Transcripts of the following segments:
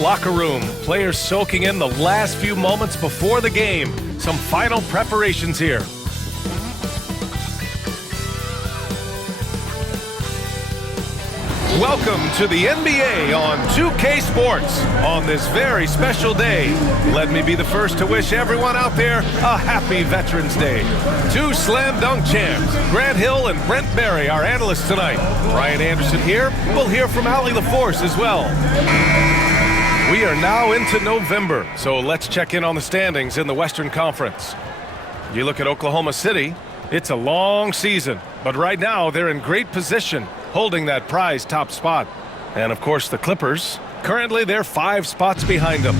Locker room, players soaking in the last few moments before the game. Some final preparations here. Welcome to the NBA on 2K Sports on this very special day. Let me be the first to wish everyone out there a happy Veterans Day. Two slam dunk champs, Grant Hill and Brent Barry, our analysts tonight. Brian Anderson here. We'll hear from Allie LaForce as well. We are now into November, so let's check in on the standings in the Western Conference. You look at Oklahoma City, it's a long season, but right now they're in great position, holding that prize top spot. And of course the Clippers, currently they're 5 spots behind them.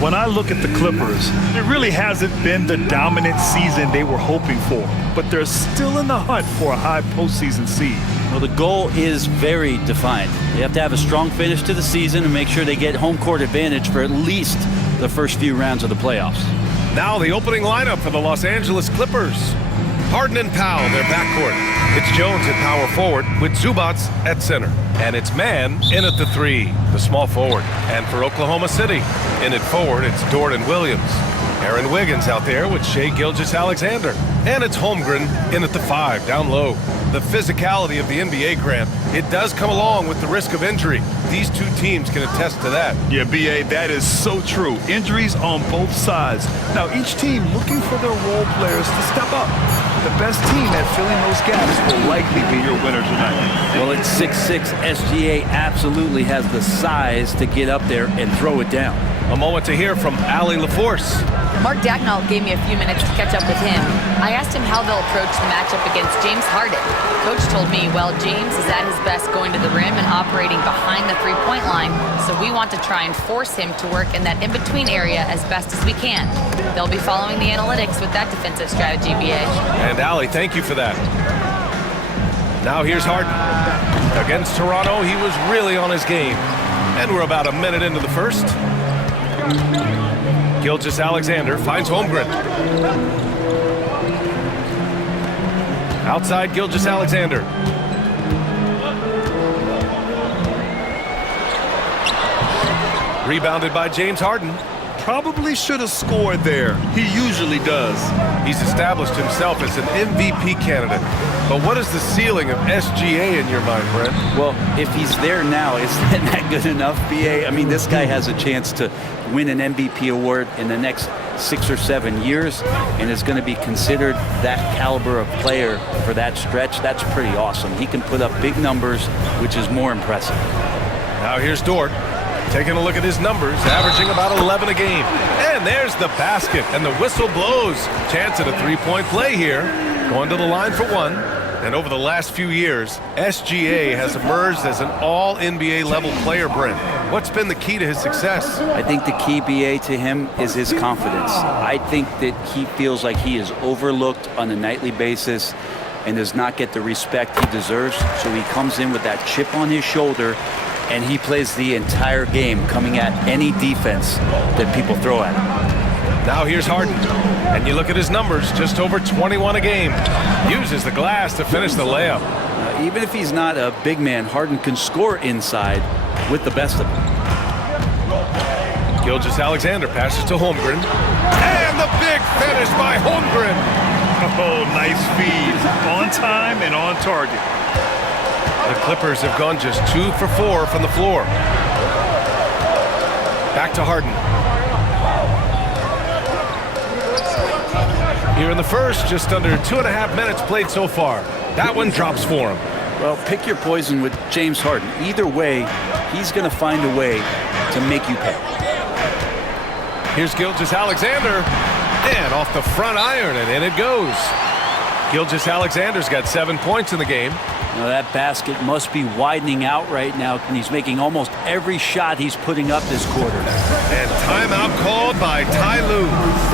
When I look at the Clippers, it really hasn't been the dominant season they were hoping for, but they're still in the hunt for a high postseason seed. Well, the goal is very defined. They have to have a strong finish to the season and make sure they get home court advantage for at least the first few rounds of the playoffs. Now the opening lineup for the Los Angeles Clippers. Harden and Powell, their backcourt. It's Jones at power forward with Zubac at center. And it's Mann in at the 3, the small forward. And for Oklahoma City, in at forward, it's Dort and Williams. Aaron Wiggins out there with Shai Gilgeous-Alexander. And it's Holmgren in at the 5, down low. The physicality of the NBA, Grant, it does come along with the risk of injury. These two teams can attest to that. Yeah, B.A., that is so true. Injuries on both sides. Now, each team looking for their role players to step up. The best team at filling those gaps will likely be your winner tonight. Well, at 6'6", SGA absolutely has the size to get up there and throw it down. A moment to hear from Allie LaForce. Mark Dagnall gave me a few minutes to catch up with him. I asked him how they'll approach the matchup against James Harden. Coach told me, well, James is at his best going to the rim and operating behind the three-point line, so we want to try and force him to work in that in-between area as best as we can. They'll be following the analytics with that defensive strategy, B.A. And Allie, thank you for that. Now here's Harden. Against Toronto, he was really on his game. And we're about a minute into the first. Gilgeous-Alexander finds Holmgren. Outside Gilgeous-Alexander. Rebounded by James Harden. Probably should have scored there. He usually does. He's established himself as an MVP candidate. But what is the ceiling of SGA in your mind, Brent? Well, if he's there now, is that good enough, B.A.? I mean, this guy has a chance to win an MVP award in the next 6 or 7 years, and is going to be considered that caliber of player for that stretch. That's pretty awesome. He can put up big numbers, which is more impressive. Now here's Dort. Taking a look at his numbers, averaging about 11 a game. And there's the basket, and the whistle blows. Chance at a three-point play here. Going to the line for one. And over the last few years, SGA has emerged as an all-NBA level player, Brent. What's been the key to his success? I think the key, B.A., to him is his confidence. I think that he feels like he is overlooked on a nightly basis and does not get the respect he deserves. So he comes in with that chip on his shoulder, and he plays the entire game, coming at any defense that people throw at him. Now here's Harden, and you look at his numbers, just over 21 a game. Uses the glass to finish the layup. Even if he's not a big man, Harden can score inside with the best of them. Gilgeous-Alexander passes to Holmgren. And the big finish by Holmgren. Oh, nice feed. On time and on target. The Clippers have gone just 2 for 4 from the floor. Back to Harden. Here in the first, just under 2.5 minutes played so far. That one drops for him. Well, pick your poison with James Harden. Either way, he's going to find a way to make you pay. Here's Gilgeous-Alexander. And off the front iron, and in it goes. Gilgeous-Alexander's got 7 points in the game. Now that basket must be widening out right now, and he's making almost every shot he's putting up this quarter. And timeout called by Ty Lue.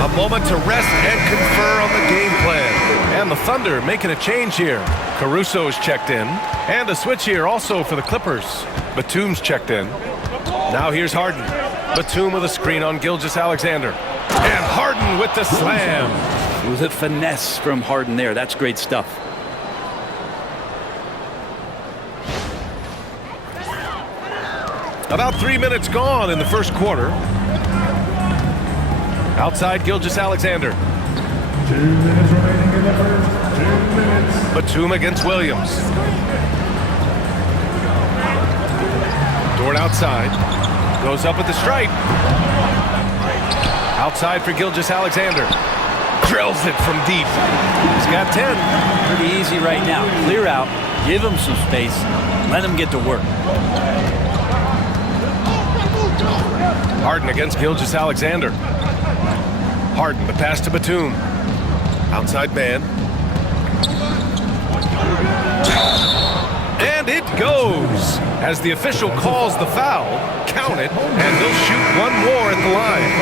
A moment to rest and confer on the game plan. And the Thunder making a change here. Caruso's checked in. And a switch here also for the Clippers. Batum's checked in. Now here's Harden. Batum with a screen on Gilgeous-Alexander. And Harden with the slam. It was a finesse from Harden there. That's great stuff. About 3 minutes gone in the first quarter. Outside Gilgeous-Alexander. 2 minutes remaining in the first. 2 minutes. Batum against Williams. Dort outside. Goes up at the stripe. Outside for Gilgeous-Alexander. Drills it from deep. He's got 10. Pretty easy right now. Clear out. Give him some space. Let him get to work. Harden against Gilgeous-Alexander. Harden, the pass to Batum. Outside man. And it goes. As the official calls the foul, count it, and he'll shoot one more at the line.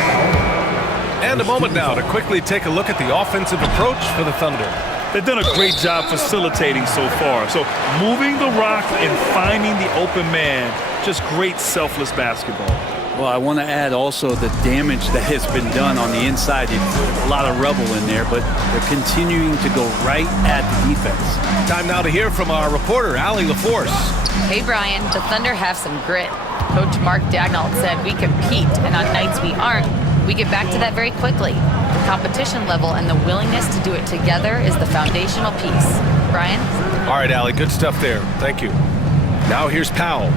And a moment now to quickly take a look at the offensive approach for the Thunder. They've done a great job facilitating so far. So moving the rock and finding the open man, just great selfless basketball. Well, I want to add also the damage that has been done on the inside. A lot of rubble in there, but they're continuing to go right at the defense. Time now to hear from our reporter, Allie LaForce. Hey, Brian, the Thunder have some grit. Coach Mark Daigneault said we compete, and on nights we aren't, we get back to that very quickly. The competition level and the willingness to do it together is the foundational piece. Brian? All right, Allie, good stuff there. Thank you. Now here's Powell.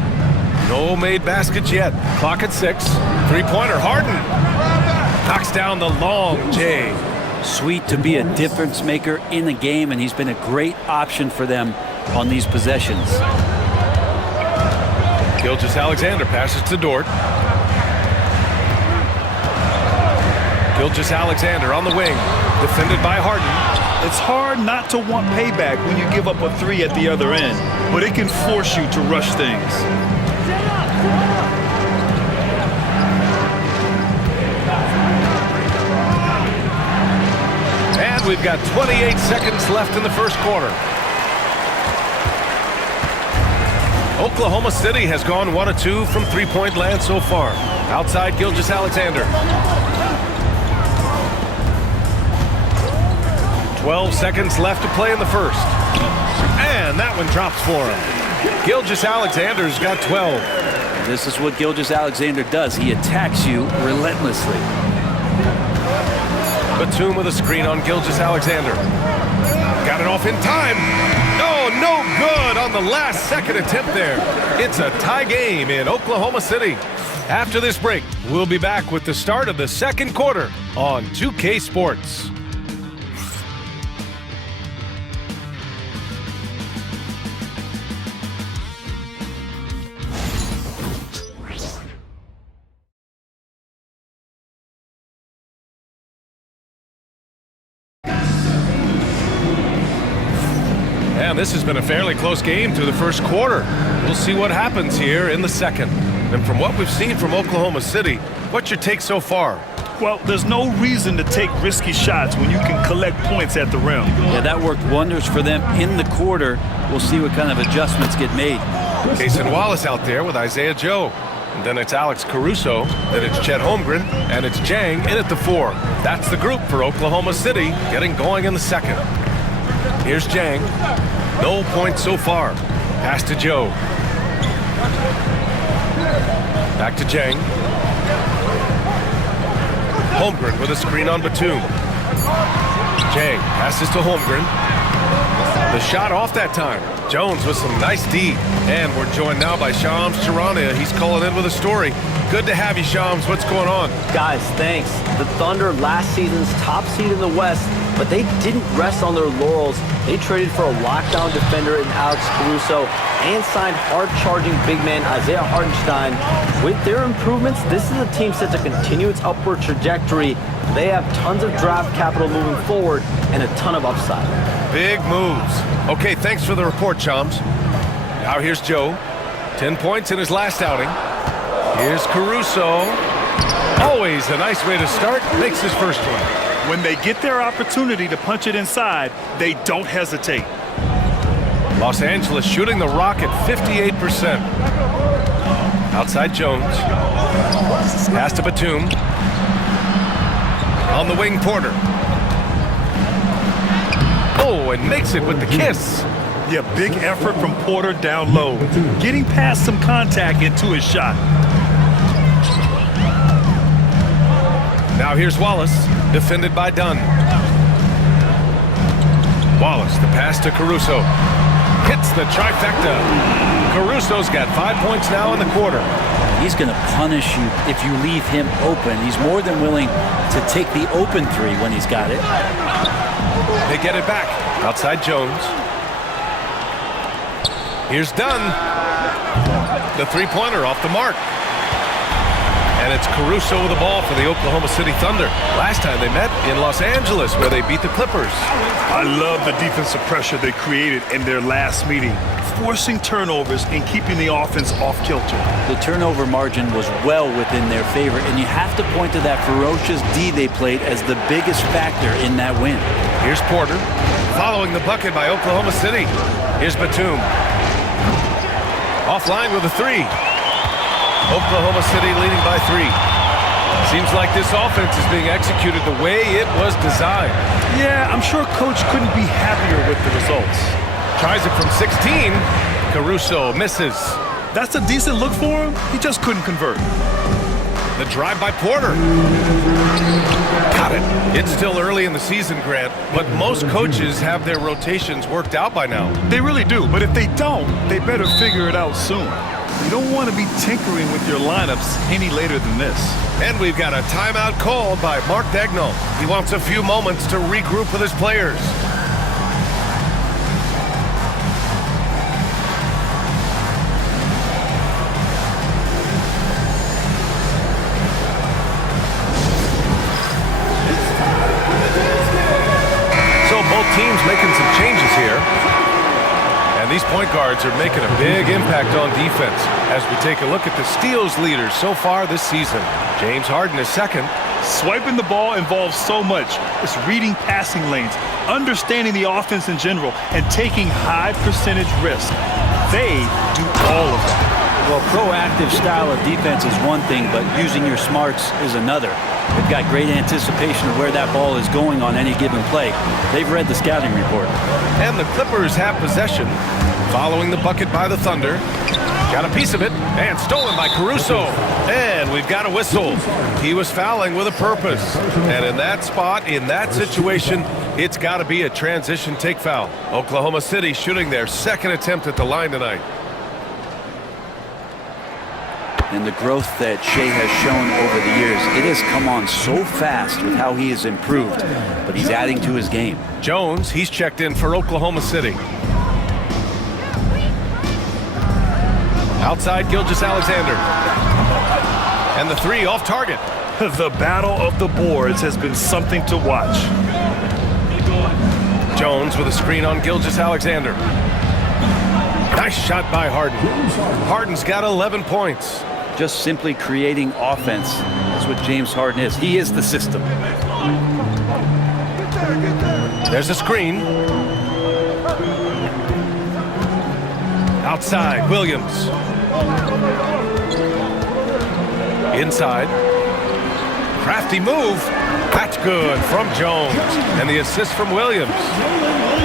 No made baskets yet. Clock at 6. Three-pointer, Harden. Knocks down the long J. Sweet to be a difference maker in the game, and he's been a great option for them on these possessions. Gilgeous-Alexander passes to Dort. Gilgeous-Alexander on the wing, defended by Harden. It's hard not to want payback when you give up a 3 at the other end, but it can force you to rush things. And we've got 28 seconds left in the first quarter. Oklahoma City has gone 1 of 2 from three-point land so far. Outside Gilgeous-Alexander. 12 seconds left to play in the first. And that one drops for him. Gilgeous-Alexander's got 12. This is what Gilgeous-Alexander does. He attacks you relentlessly. Batum with a screen on Gilgeous-Alexander. Got it off in time. Oh, no good on the last second attempt there. It's a tie game in Oklahoma City. After this break, we'll be back with the start of the second quarter on 2K Sports. And this has been a fairly close game through the first quarter. We'll see what happens here in the second. And from what we've seen from Oklahoma City, what's your take so far? Well, there's no reason to take risky shots when you can collect points at the rim. Yeah, that worked wonders for them in the quarter. We'll see what kind of adjustments get made. Cason Wallace out there with Isaiah Joe. And then it's Alex Caruso, then it's Chet Holmgren, and it's Jang in at the 4. That's the group for Oklahoma City getting going in the second. Here's Jang. No points so far. Pass to Joe. Back to Jang. Holmgren with a screen on Batum. Jang passes to Holmgren. The shot off that time. Jones with some nice D. And we're joined now by Shams Charania. He's calling in with a story. Good to have you, Shams. What's going on? Guys, thanks. The Thunder, last season's top seed in the West, but they didn't rest on their laurels. They traded for a lockdown defender in Alex Caruso and signed hard-charging big man Isaiah Hartenstein. With their improvements, this is a team set to continue its upward trajectory. They have tons of draft capital moving forward and a ton of upside. Big moves. Okay, thanks for the report, Shams. Now here's Joe. 10 points in his last outing. Here's Caruso. Always a nice way to start. Makes his first one. When they get their opportunity to punch it inside, they don't hesitate. Los Angeles shooting the rock at 58%. Outside Jones. Pass to Batum. On the wing, Porter. Oh, and makes it with the kiss. Yeah, big effort from Porter down low, getting past some contact into his shot. Now here's Wallace, defended by Dunn. Wallace, the pass to Caruso. Hits the trifecta. Caruso's got 5 points now in the quarter. He's going to punish you if you leave him open. He's more than willing to take the open three when he's got it. They get it back. Outside Jones. Here's Dunn. The three-pointer off the mark. And it's Caruso with the ball for the Oklahoma City Thunder. Last time they met in Los Angeles, where they beat the Clippers. I love the defensive pressure they created in their last meeting, forcing turnovers and keeping the offense off kilter. The turnover margin was well within their favor, and you have to point to that ferocious D they played as the biggest factor in that win. Here's Porter, following the bucket by Oklahoma City. Here's Batum. Offline with a three. Oklahoma City leading by 3. Seems like this offense is being executed the way it was designed. Yeah, I'm sure Coach couldn't be happier with the results. Tries it from 16. Caruso misses. That's a decent look for him. He just couldn't convert. The drive by Porter. Got it. It's still early in the season, Grant, but most coaches have their rotations worked out by now. They really do, but if they don't, they better figure it out soon. You don't want to be tinkering with your lineups any later than this. And we've got a timeout called by Mark Daigneault. He wants a few moments to regroup with his players. So both teams making some changes here. And these point guards are making a big impact on defense as we take a look at the steals leaders so far this season. James Harden is second. Swiping the ball involves so much. It's reading passing lanes, understanding the offense in general, and taking high percentage risks. They do all of that. Well, proactive style of defense is one thing, but using your smarts is another. They've got great anticipation of where that ball is going on any given play. They've read the scouting report. And the Clippers have possession, following the bucket by the Thunder. Got a piece of it, and stolen by Caruso. And we've got a whistle. He was fouling with a purpose. And in that spot, in that situation, it's got to be a transition take foul. Oklahoma City shooting their second attempt at the line tonight. And the growth that Shea has shown over the years, it has come on so fast with how he has improved, but he's adding to his game. Jones, he's checked in for Oklahoma City. Outside Gilgeous-Alexander. And the three off target. The battle of the boards has been something to watch. Jones with a screen on Gilgeous-Alexander. Nice shot by Harden. Harden's got 11 points. Just simply creating offense. That's what James Harden is. He is the system. There's a screen. Outside, Williams. Inside. Crafty move. That's good from Jones. And the assist from Williams.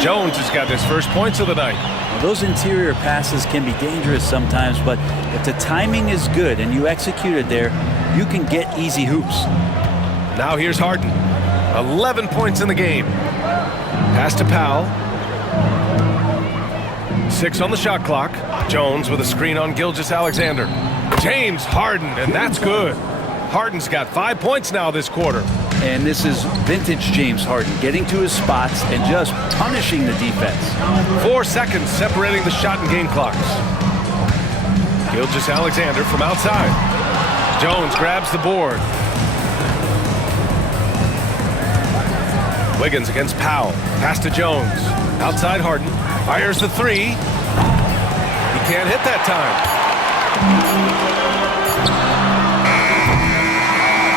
Jones has got his first points of the night. Those interior passes can be dangerous sometimes, but if the timing is good and you execute it there, you can get easy hoops. Now here's Harden. 11 points in the game. Pass to Powell. 6 on the shot clock. Jones with a screen on Gilgeous-Alexander. James Harden, and that's good. Harden's got 5 points now this quarter. And this is vintage James Harden, getting to his spots and just punishing the defense. 4 seconds separating the shot and game clocks. Gilgeous-Alexander from outside. Jones grabs the board. Wiggins against Powell. Pass to Jones. Outside Harden. Fires the three. He can't hit that time.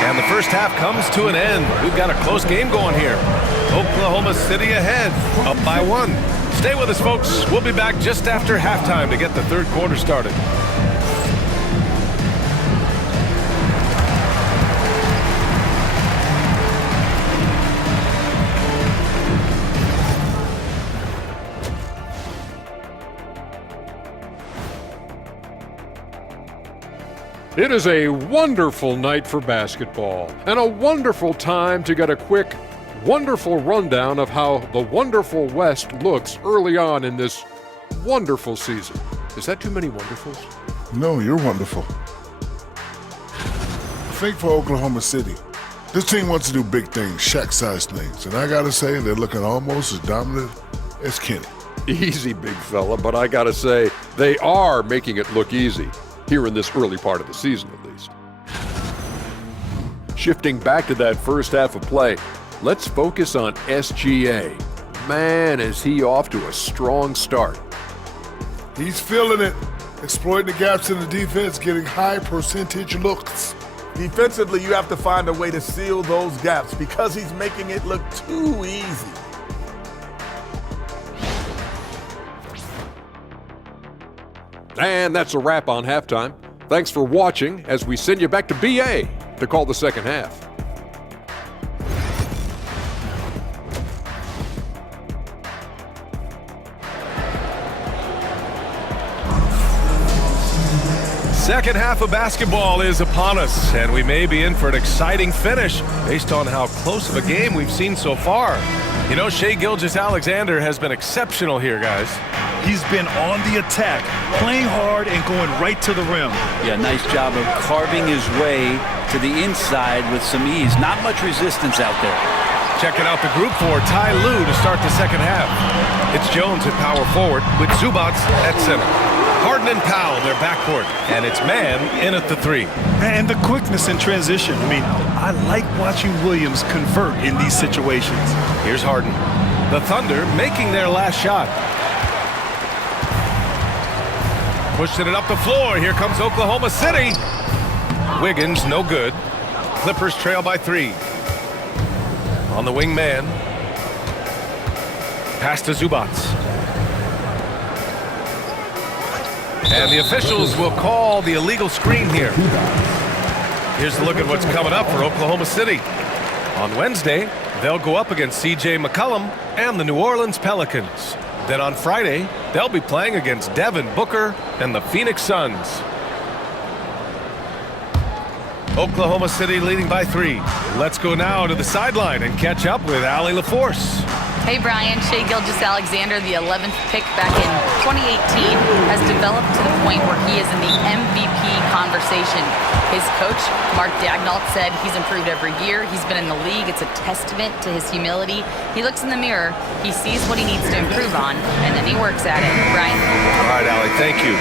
And the first half comes to an end. We've got a close game going here. Oklahoma City ahead, up by 1. Stay with us, folks. We'll be back just after halftime to get the third quarter started. It is a wonderful night for basketball and a wonderful time to get a quick, wonderful rundown of how the wonderful West looks early on in this wonderful season. Is that too many wonderfuls? No, you're wonderful. I think for Oklahoma City, this team wants to do big things, Shaq-sized things, and I gotta say they're looking almost as dominant as Kenny. Easy, big fella, but I gotta say, they are making it look easy, here in this early part of the season at least. Shifting back to that first half of play, let's focus on SGA. Man, is he off to a strong start. He's feeling it, exploiting the gaps in the defense, getting high percentage looks. Defensively, you have to find a way to seal those gaps because he's making it look too easy. And that's a wrap on halftime. Thanks for watching as we send you back to BA to call the second half. Second half of basketball is upon us, and we may be in for an exciting finish based on how close of a game we've seen so far. You know, Shai Gilgeous-Alexander has been exceptional here, guys. He's been on the attack, playing hard and going right to the rim. Yeah, nice job of carving his way to the inside with some ease. Not much resistance out there. Checking out the group for Ty Lue to start the second half. It's Jones at power forward with Zubats at center. Harden and Powell, their backcourt, and it's Man in at the three. And the quickness in transition. I mean, I like watching Williams convert in these situations. Here's Harden. The Thunder making their last shot. Pushing it up the floor. Here comes Oklahoma City. Wiggins, no good. Clippers trail by 3. On the wing man. Pass to Zubats. And the officials will call the illegal screen here. Here's a look at what's coming up for Oklahoma City. On Wednesday, they'll go up against C.J. McCollum and the New Orleans Pelicans. Then on Friday, they'll be playing against Devin Booker and the Phoenix Suns. Oklahoma City leading by 3. Let's go now to the sideline and catch up with Allie LaForce. Hey, Brian. Shai Gilgeous-Alexander, the 11th pick back in 2018, has developed to the point where he is in the MVP conversation. His coach, Mark Daigneault, said he's improved every year. He's been in the league. It's a testament to his humility. He looks in the mirror, he sees what he needs to improve on, and then he works at it. Brian? All right, Allie, thank you.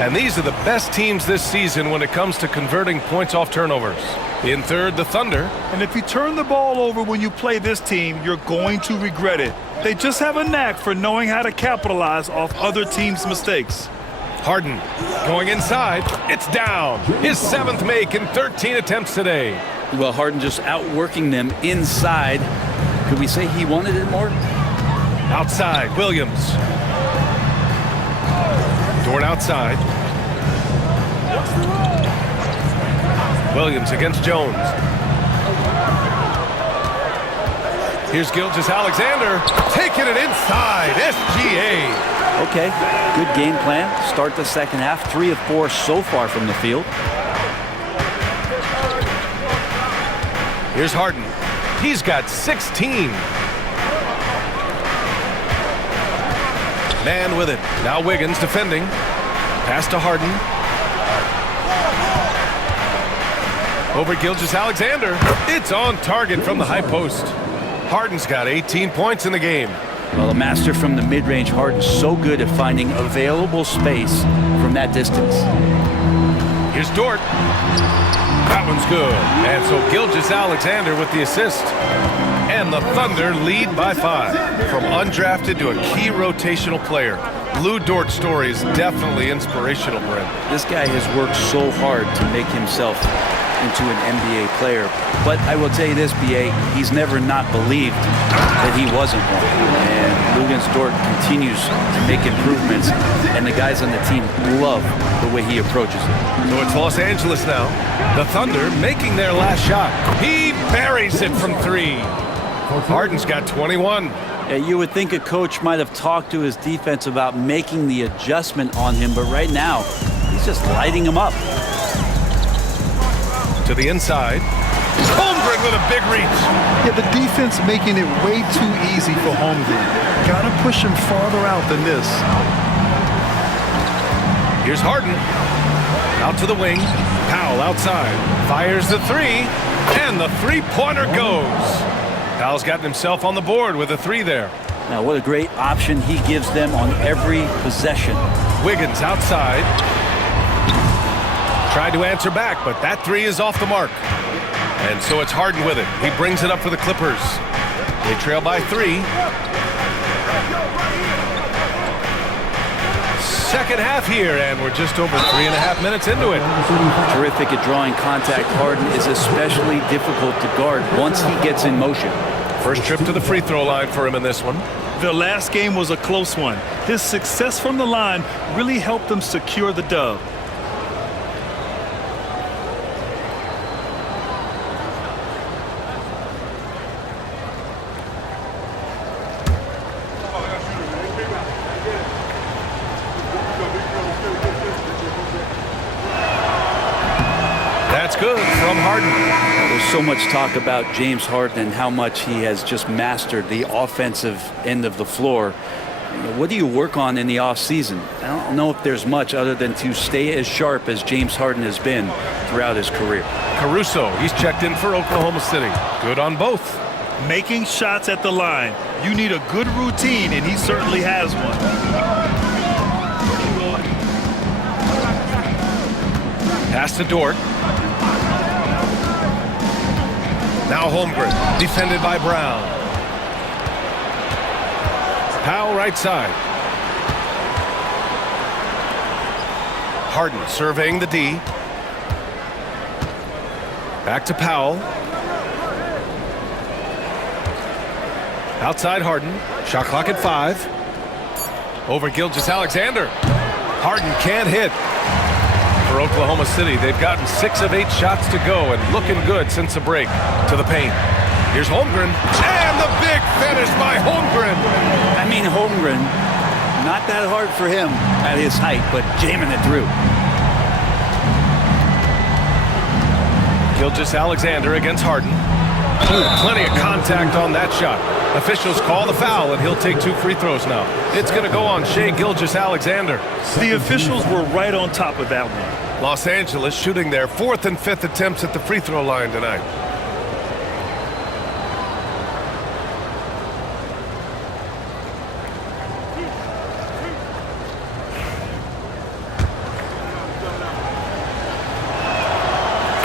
And these are the best teams this season when it comes to converting points off turnovers. In third, the Thunder. And if you turn the ball over when you play this team, you're going to regret it. They just have a knack for knowing how to capitalize off other teams' mistakes. Harden going inside. It's down. His 7th make in 13 attempts today. Well, Harden just outworking them inside. Could we say he wanted it more? Outside, Williams. Dort outside. Williams against Jones. Here's Gilgeous-Alexander taking it inside. SGA. Okay, good game plan. Start the second half. 3 of 4 so far from the field. Here's Harden. He's got 16. Man with it. Now Wiggins defending. Pass to Harden. Over Gilgeous-Alexander. It's on target from the high post. Harden's got 18 points in the game. Well, a master from the mid-range. Harden's so good at finding available space from that distance. Here's Dort. That one's good. And so Gilgeous-Alexander with the assist. And the Thunder lead by 5. From undrafted to a key rotational player. Lou Dort's story is definitely inspirational, Brent. This guy has worked so hard to make himself into an NBA player. But I will tell you this, BA, he's never not believed that he wasn't one. And Luguentz Dort continues to make improvements, and the guys on the team love the way he approaches it. So it's Los Angeles now. The Thunder making their last shot. He buries it from 3. Harden's got 21. Yeah, you would think a coach might have talked to his defense about making the adjustment on him, but right now, he's just lighting him up. To the inside. Holmgren with a big reach. Yeah, the defense making it way too easy for Holmgren. Gotta push him farther out than this. Here's Harden. Out to the wing. Powell outside. Fires the three. And the three-pointer goes. Powell's gotten himself on the board with a three there. Now, what a great option he gives them on every possession. Wiggins outside. Tried to answer back, but that three is off the mark. And so it's Harden with it. He brings it up for the Clippers. They trail by 3. Second half here, and we're just over 3.5 minutes into it. Terrific at drawing contact. Harden is especially difficult to guard once he gets in motion. First trip to the free throw line for him in this one. The last game was a close one. His success from the line really helped them secure the dub. That's good from Harden. There's so much talk about James Harden and how much he has just mastered the offensive end of the floor. What do you work on in the offseason? I don't know if there's much other than to stay as sharp as James Harden has been throughout his career. Caruso, he's checked in for Oklahoma City. Good on both. Making shots at the line. You need a good routine, and he certainly has one. Pass to Dort. Now Holmgren, defended by Brown. Powell right side. Harden surveying the D. Back to Powell. Outside Harden. Shot clock at 5. Over Gilgeous-Alexander. Harden can't hit. For Oklahoma City, they've gotten 6 of 8 shots to go and looking good since the break. To the paint. Here's Holmgren. And the big finish by Holmgren. I mean, Holmgren, not that hard for him at his height, but jamming it through. Gilgeous-Alexander against Harden. Ooh, plenty of contact on that shot. Officials call the foul, and he'll take 2 free throws now. It's going to go on Shai Gilgeous-Alexander. The officials were right on top of that one. Los Angeles shooting their 4th and 5th attempts at the free throw line tonight.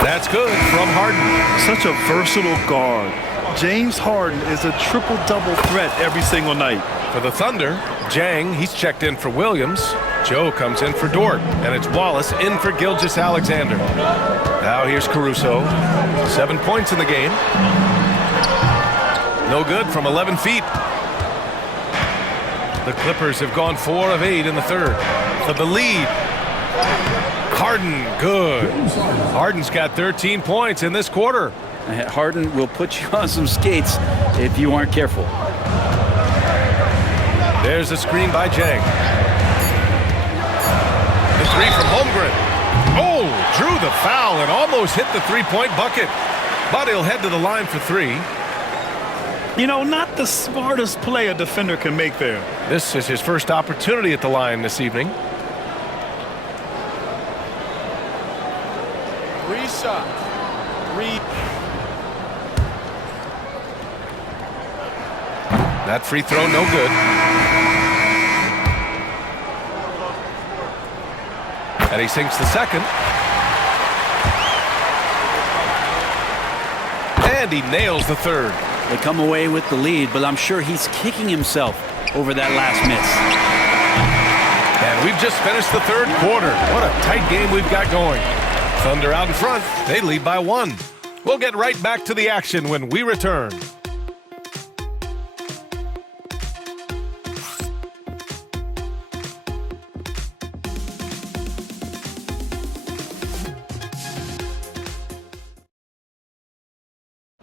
That's good from Harden. Such a versatile guard. James Harden is a triple-double threat every single night. For the Thunder, Jang, he's checked in for Williams. Joe comes in for Dort, and it's Wallace in for Gilgeous-Alexander. Now here's Caruso. 7 points in the game. No good from 11 feet. The Clippers have gone 4 of 8 in the third. For the lead. Harden, good. Harden's got 13 points in this quarter. Harden will put you on some skates if you aren't careful. There's a screen by Jang. The 3 from Holmgren. Oh, drew the foul and almost hit the 3-point bucket. But he'll head to the line for 3. You know, not the smartest play a defender can make there. This is his first opportunity at the line this evening. 3 shots. 3. That free throw, no good. And he sinks the second. And he nails the third. They come away with the lead, but I'm sure he's kicking himself over that last miss. And we've just finished the third quarter. What a tight game we've got going. Thunder out in front. They lead by 1. We'll get right back to the action when we return.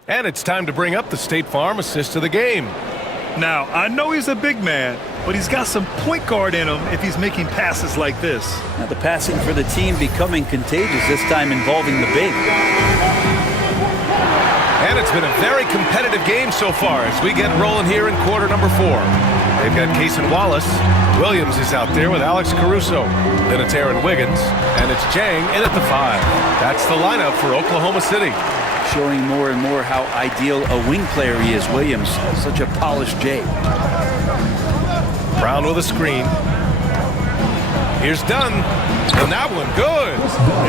And it's time to bring up the State Farm assist of the game. Now, I know he's a big man, but he's got some point guard in him if he's making passes like this. Now the passing for the team becoming contagious, this time involving the big. And it's been a very competitive game so far as we get rolling here in quarter number 4. They've got Cason Wallace. Williams is out there with Alex Caruso. Then it's Aaron Wiggins. And it's Jang in at the 5. That's the lineup for Oklahoma City. Showing more and more how ideal a wing player he is, Williams. Such a polished J. Brown with a screen. Here's Dunn. And that one, good.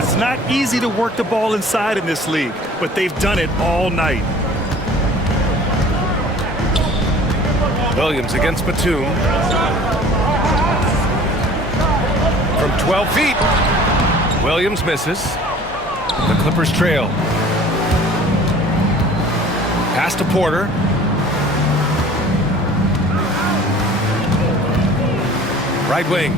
It's not easy to work the ball inside in this league, but they've done it all night. Williams against Batum. From 12 feet. Williams misses. The Clippers trail. Pass to Porter. Right wing.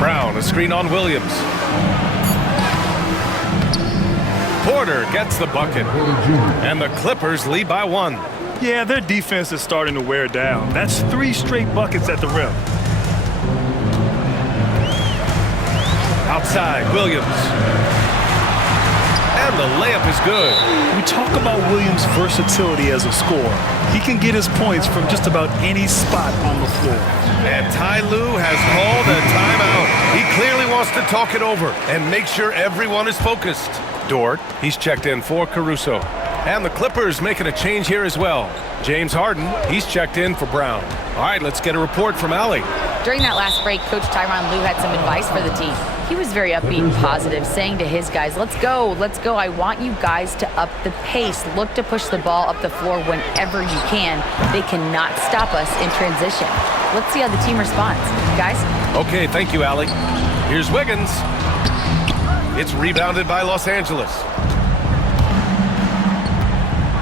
Brown, a screen on Williams. Porter gets the bucket. And the Clippers lead by 1. Yeah, their defense is starting to wear down. That's 3 straight buckets at the rim. Outside, Williams. And the layup is good. We talk about Williams' versatility as a scorer. He can get his points from just about any spot on the floor. And Ty Lue has called a timeout. He clearly wants to talk it over and make sure everyone is focused. Dort, he's checked in for Caruso. And the Clippers making a change here as well. James Harden, he's checked in for Brown. All right, let's get a report from Allie. During that last break, Coach Tyronn Lue had some advice for the team. He was very upbeat and positive, saying to his guys, let's go. I want you guys to up the pace. Look to push the ball up the floor whenever you can. They cannot stop us in transition. Let's see how the team responds. Guys? Okay, thank you, Allie. Here's Wiggins. It's rebounded by Los Angeles.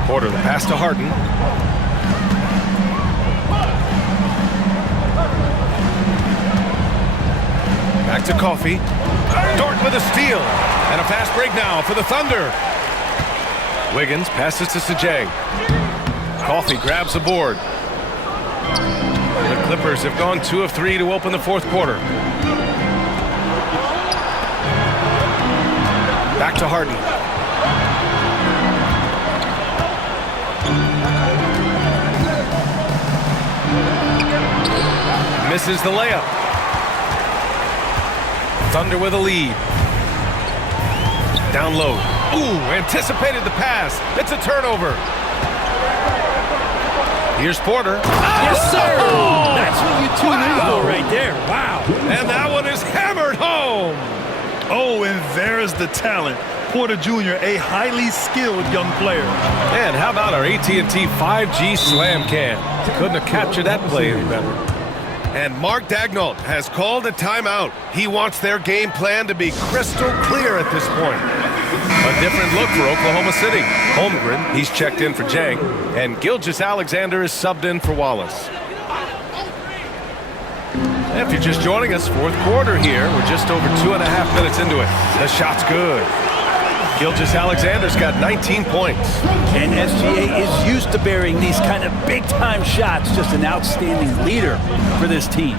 Porter, the pass to Harden. Back to Coffey. Dort with a steal. And a fast break now for the Thunder. Wiggins passes to Sajang. Coffey grabs the board. The Clippers have gone 2 of 3 to open the 4th quarter. Back to Harden. Misses the layup. Thunder with a lead. Down low. Ooh, anticipated the pass. It's a turnover. Here's Porter. Yes, sir! Oh, that's what you tune in for right there. Wow. And that one is hammered home. Oh, and there's the talent. Porter Jr., a highly skilled young player. And how about our AT&T 5G slam cam? Couldn't have captured that play any better. And Mark Daigneault has called a timeout. He wants their game plan to be crystal clear at this point. A different look for Oklahoma City. Holmgren, he's checked in for Jang, and Gilgeous-Alexander is subbed in for Wallace. If you're just joining us, 4th quarter here. We're just over 2.5 minutes into it. The shot's good. Gilgeous-Alexander's got 19 points. And SGA is used to burying these kind of big-time shots. Just an outstanding leader for this team.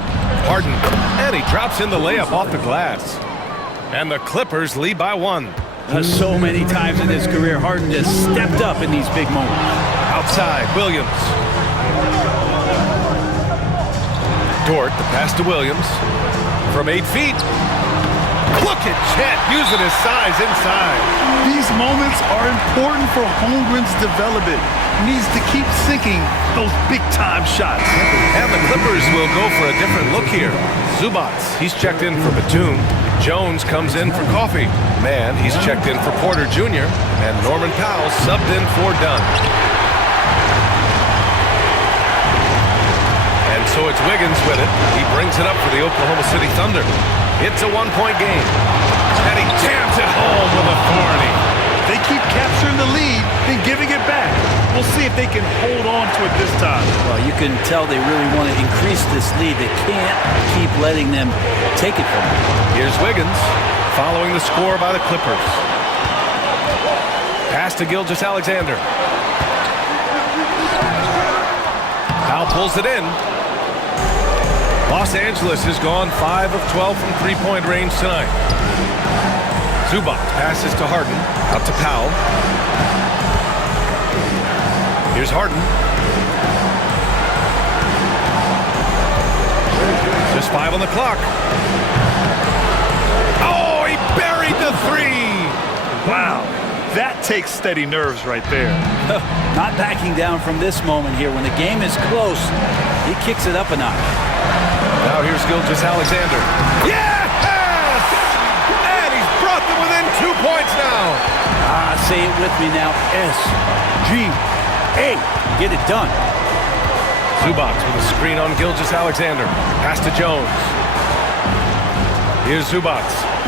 Harden, and he drops in the layup off the glass. And the Clippers lead by 1. So many times in his career, Harden just stepped up in these big moments. Outside, Williams. Dort, the pass to Williams. From 8 feet. Look at Chet using his size inside. These moments are important for Holmgren's development. He needs to keep sinking those big-time shots. And the Clippers will go for a different look here. Zubac, he's checked in for Batum. Jones comes in for Coffey. Mann, he's checked in for Porter Jr. And Norman Powell subbed in for Dunn. And so it's Wiggins with it. He brings it up for the Oklahoma City Thunder. It's a 1-point game. And he jams it home with authority. They keep capturing the lead and giving it back. We'll see if they can hold on to it this time. Well, you can tell they really want to increase this lead. They can't keep letting them take it from them. Here's Wiggins following the score by the Clippers. Pass to Gilgeous-Alexander. Powell pulls it in. Los Angeles has gone 5 of 12 from three-point range tonight. Zubac passes to Harden. Out to Powell. Here's Harden. Just 5 on the clock. Oh, he buried the three. Wow, that takes steady nerves right there. Not backing down from this moment here. When the game is close, he kicks it up a notch. Now here's Gilgeous-Alexander. Yes! And he's brought them within 2 points now. Say it with me now. S-G-A. Get it done. Zubac with a screen on Gilgeous-Alexander. Pass to Jones. Here's Zubac.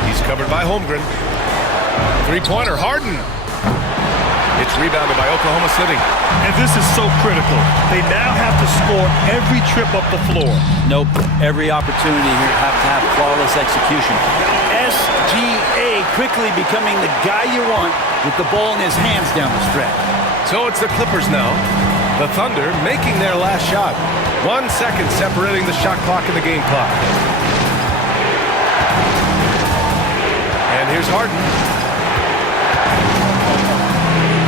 He's covered by Holmgren. Three-pointer, Harden. It's rebounded by Oklahoma City. And this is so critical. They now have to score every trip up the floor. Nope. Every opportunity here have to have flawless execution. SGA quickly becoming the guy you want with the ball in his hands down the stretch. So it's the Clippers now. The Thunder making their last shot. 1 second separating the shot clock and the game clock. And here's Harden.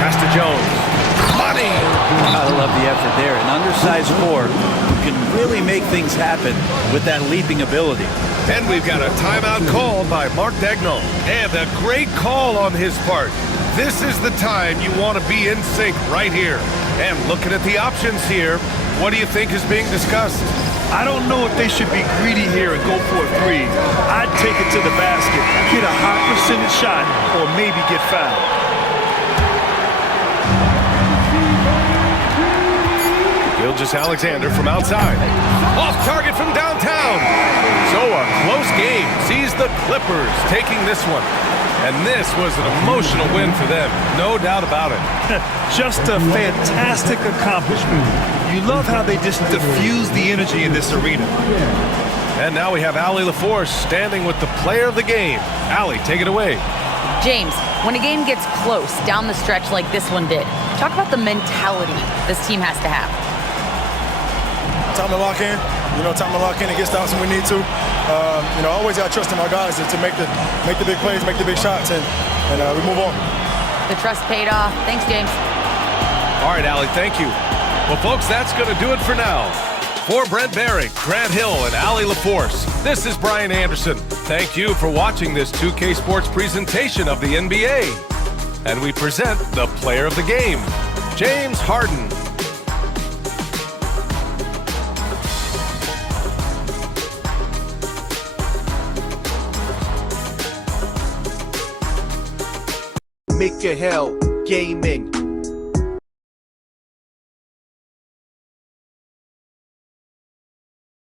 Pass to Jones. Money! Gotta love the effort there. An undersized forward who can really make things happen with that leaping ability. And we've got a timeout called by Mark Daigneault. And a great call on his part. This is the time you want to be in sync right here. And looking at the options here, what do you think is being discussed? I don't know if they should be greedy here and go for a three. I'd take it to the basket, hit a high percentage shot, or maybe get fouled. Gilgeous-Alexander from outside. Off target from downtown. So a close game sees the Clippers taking this one. And this was an emotional win for them, no doubt about it. Just a fantastic accomplishment. You love how they just diffuse the energy in this arena. And now we have Allie LaForce standing with the player of the game. Allie, take it away. James, when a game gets close down the stretch like this one did, talk about the mentality this team has to have. Time to lock in. Time to lock in and get stops when we need to. I always got to trust in my guys to make the big plays, make the big shots, and we move on. The trust paid off. Thanks, James. All right, Allie, thank you. Well, folks, that's going to do it for now. For Brent Barry, Grant Hill, and Allie LaForce, this is Brian Anderson. Thank you for watching this 2K Sports presentation of the NBA. And we present the player of the game, James Harden. Make your hell gaming.